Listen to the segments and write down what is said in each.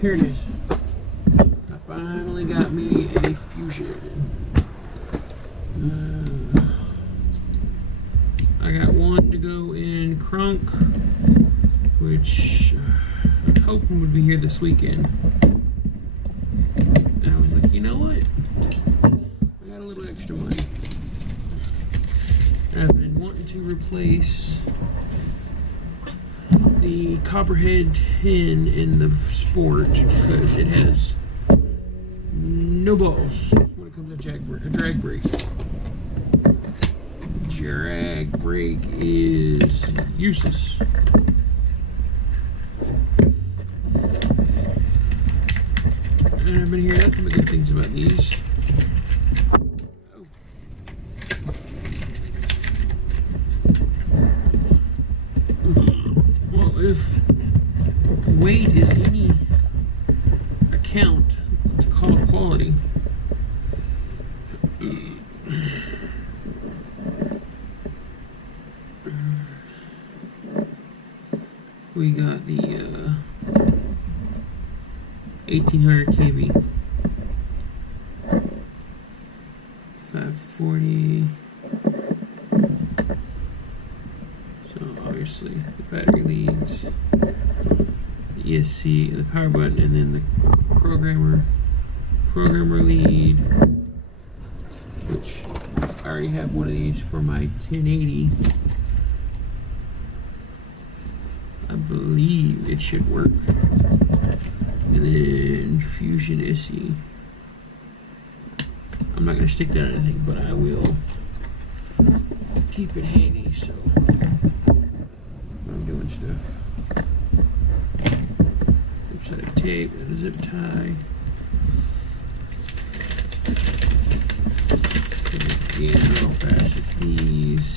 Here it is. I finally got me a Fusion. I got one to go in Crunk, which I was hoping would be here this weekend. And I was like, you know what? I got a little extra money. I've been wanting to replace the copperhead tin in the Sport because it has no balls when it comes to drag brake. Drag brake is useless. And I've been hearing nothing but good things about these. Oh. Well, if weight is any account to call it quality, we got the 1800 kV 540. So obviously the battery leads, the ESC, the power button, and then the programmer lead, which I already have one of these for my 1080. I believe it should work. And then Fusion SE. I'm not going to stick that on anything, but I will keep it handy so when I'm doing stuff. Oops, I had tape and a zip tie. Again, real fast with these.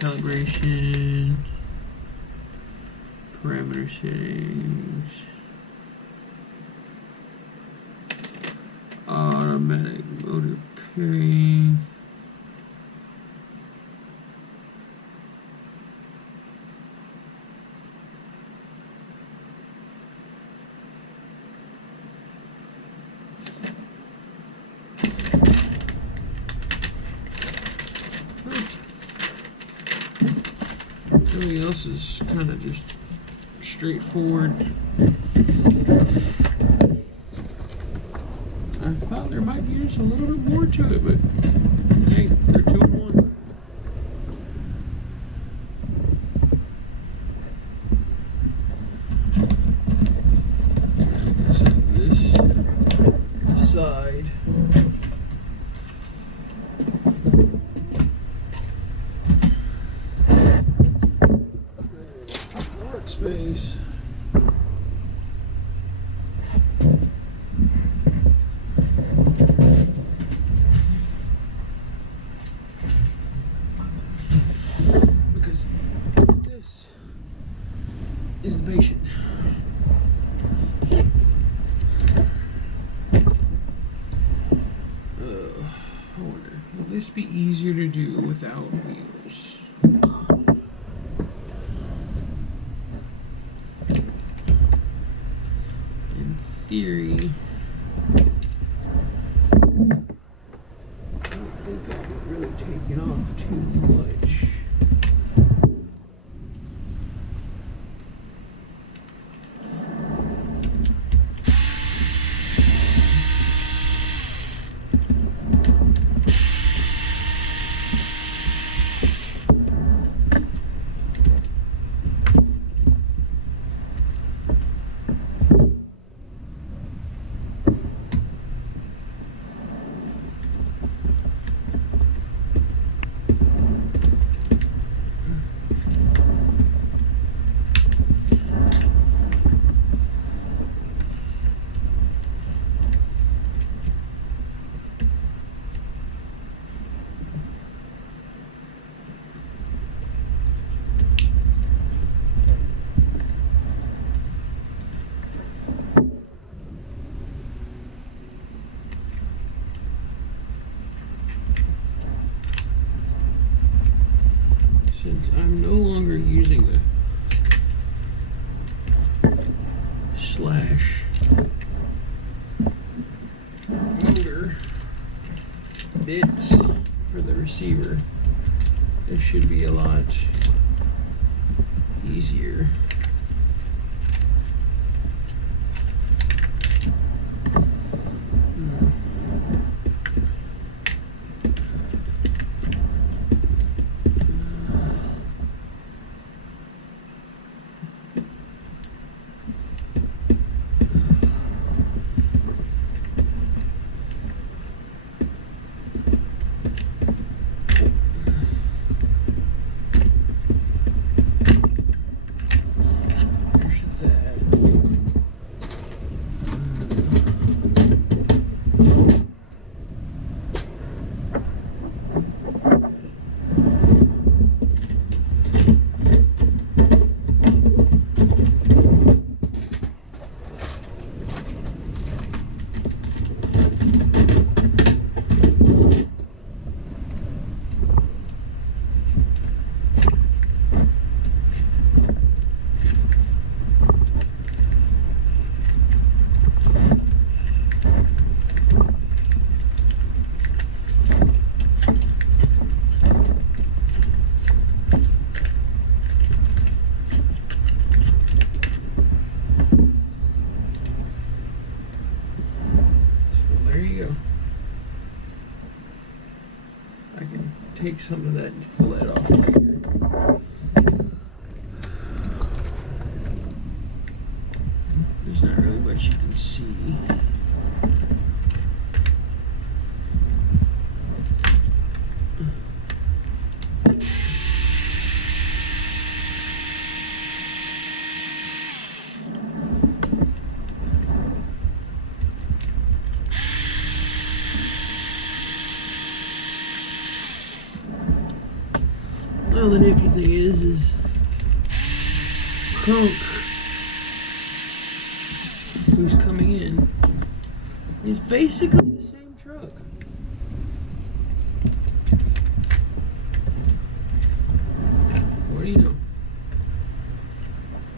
Calibration, parameter settings, automatic motor pairing, everything else is kind of just straightforward. I thought there might be just a little bit more to it, but hey, they're 2 in 1. Set this aside. Workspace. Because this is the patient. I wonder, will this be easier to do without wheels? Theory. I don't think I'm really taking off too much. slash motor bits for the receiver, this should be a lot easier. Take some of that and pull that off later. There's not really much you can see. Well, the nifty thing is Crunk, who's coming in, is basically the same truck. What do you know?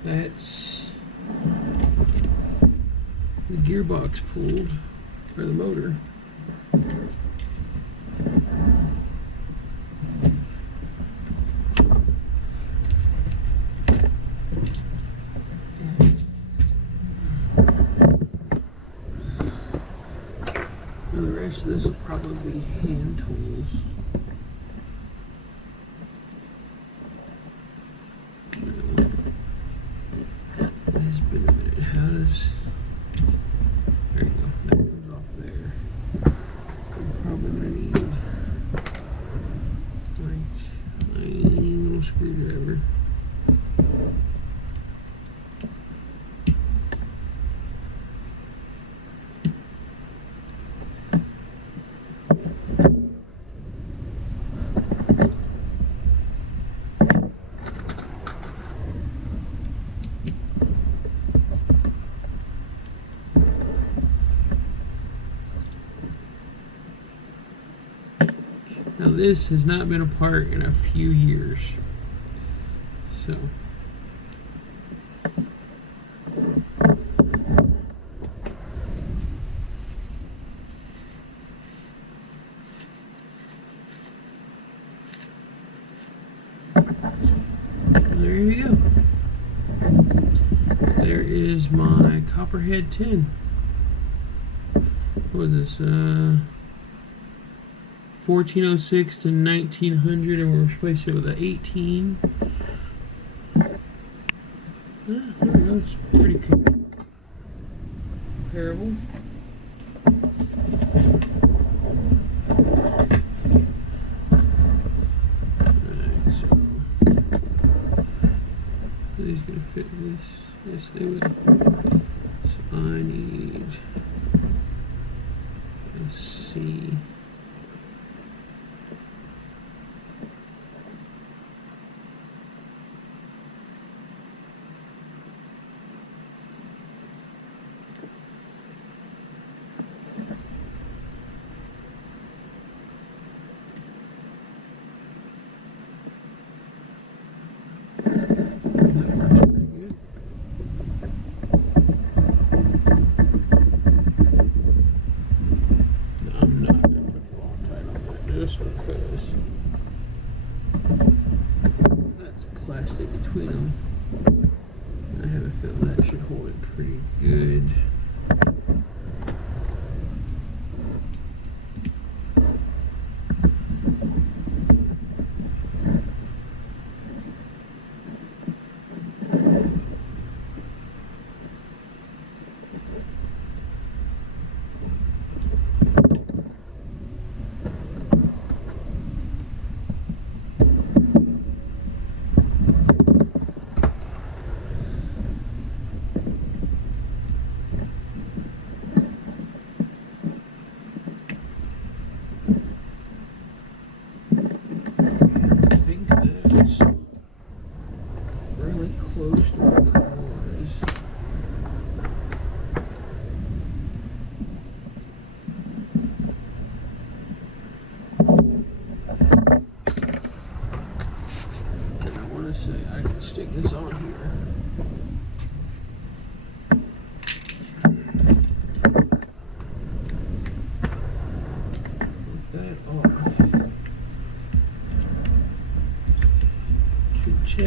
That's the gearbox pulled, or the motor. So this will probably be hand tools. It's been a minute. How does... There you go. That comes off there. I'm probably going to need like a tiny little screwdriver. Now this has not been apart in a few years, so there you go. There is my copperhead tin. What is this? 1406 to 1900, and we're replacing it with an 18. There we go. It's pretty comparable. Alright, so these gonna fit this. Yes, they will. So I need a C.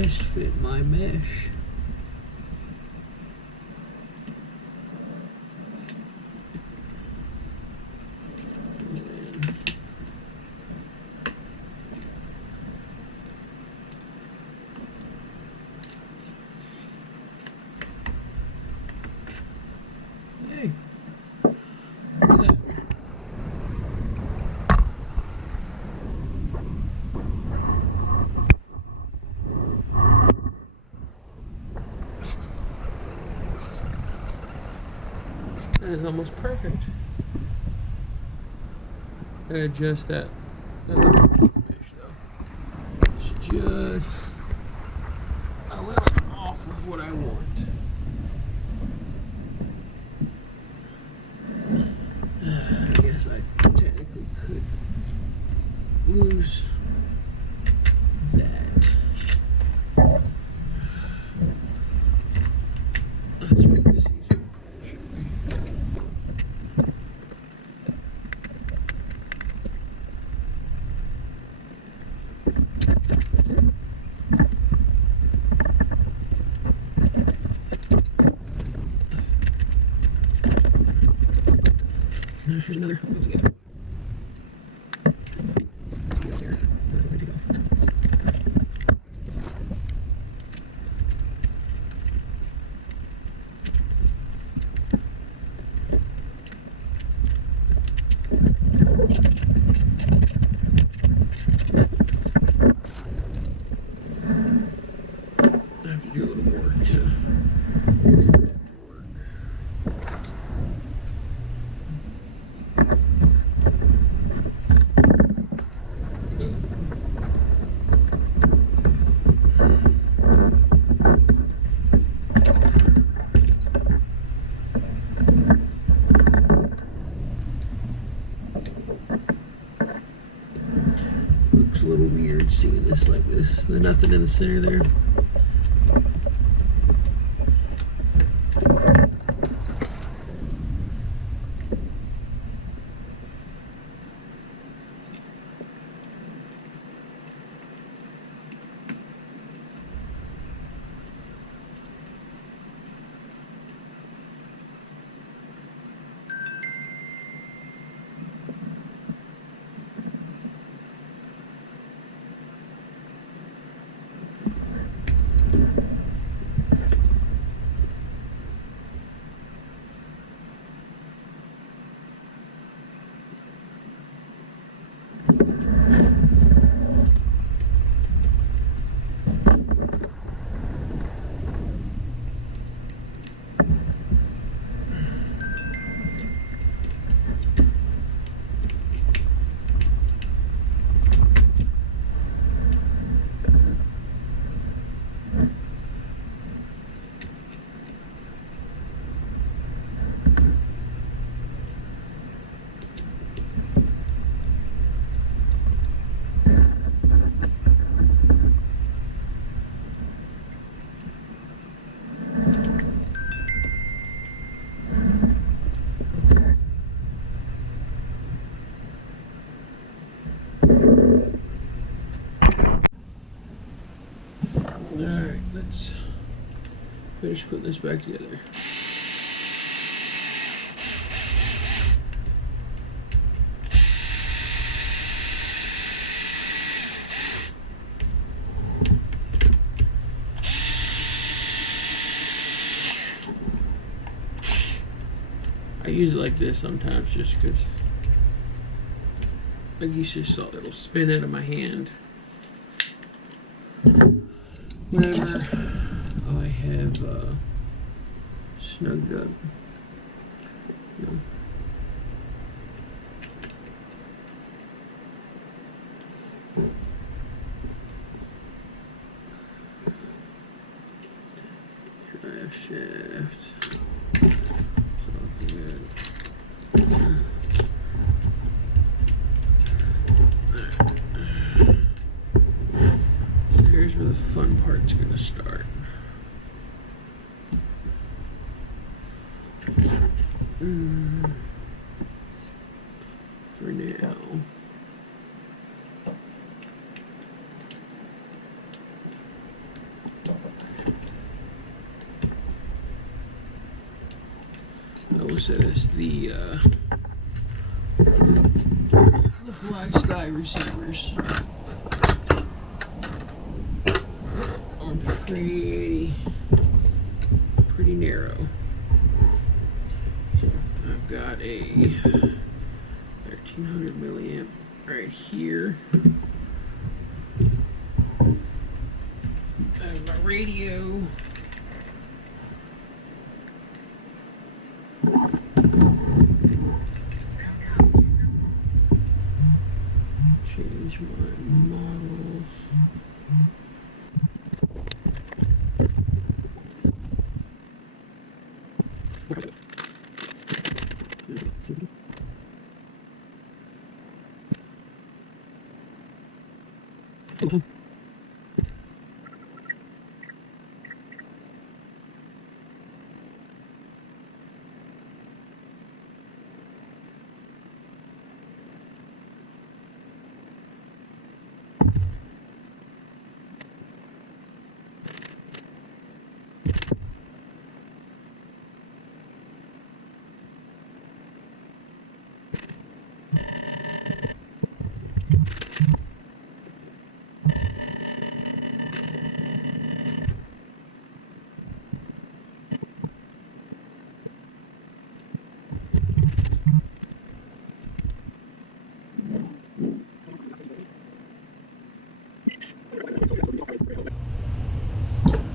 best fit my mesh. Hey, look at that. That is almost perfect. I adjust that little mesh though. It's just a little off of what I want. I guess I technically could lose that. Let's make this easier. Here's another. Let's get it. Let's get there. Where'd it go? I have to do a little more to get that to work. Looks a little weird seeing this like this. There's nothing in the center there. Alright, let's finish putting this back together. I use it like this sometimes just because I guess you saw it'll spin out of my hand whenever I have snugged up. You know. Drive shaft. So good. Here's where the fun part's gonna start. For now. we'll say this, the flag sky receivers are pretty narrow. So I've got a 1300 milliamp right here. I have my radio. Change my models.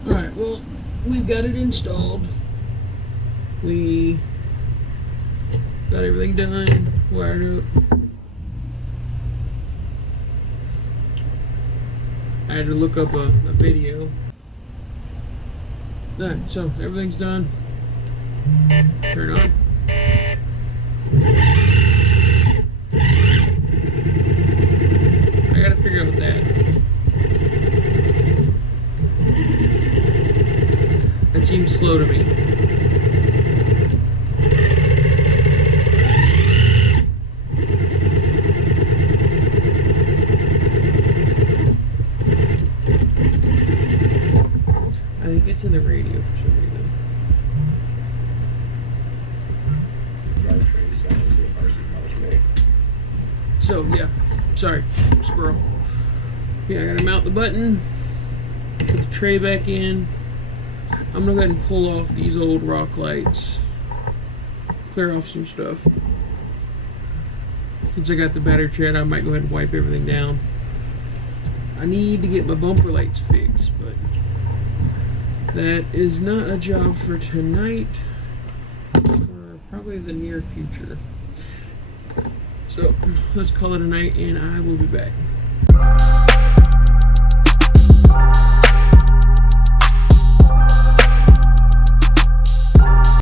Alright, well, we've got it installed. We got everything done, wired up. I had to look up a video. Alright, so everything's done. Turn on. I gotta figure out that. That seems slow to me. I think it's in the radio for some reason. So yeah, sorry, squirrel. Yeah, I gotta mount the button, put the tray back in. I'm gonna go ahead and pull off these old rock lights, clear off some stuff. Since I got the battery tray, I might go ahead and wipe everything down. I need to get my bumper lights fixed, but that is not a job for tonight, or probably the near future. So let's call it a night, and I will be back.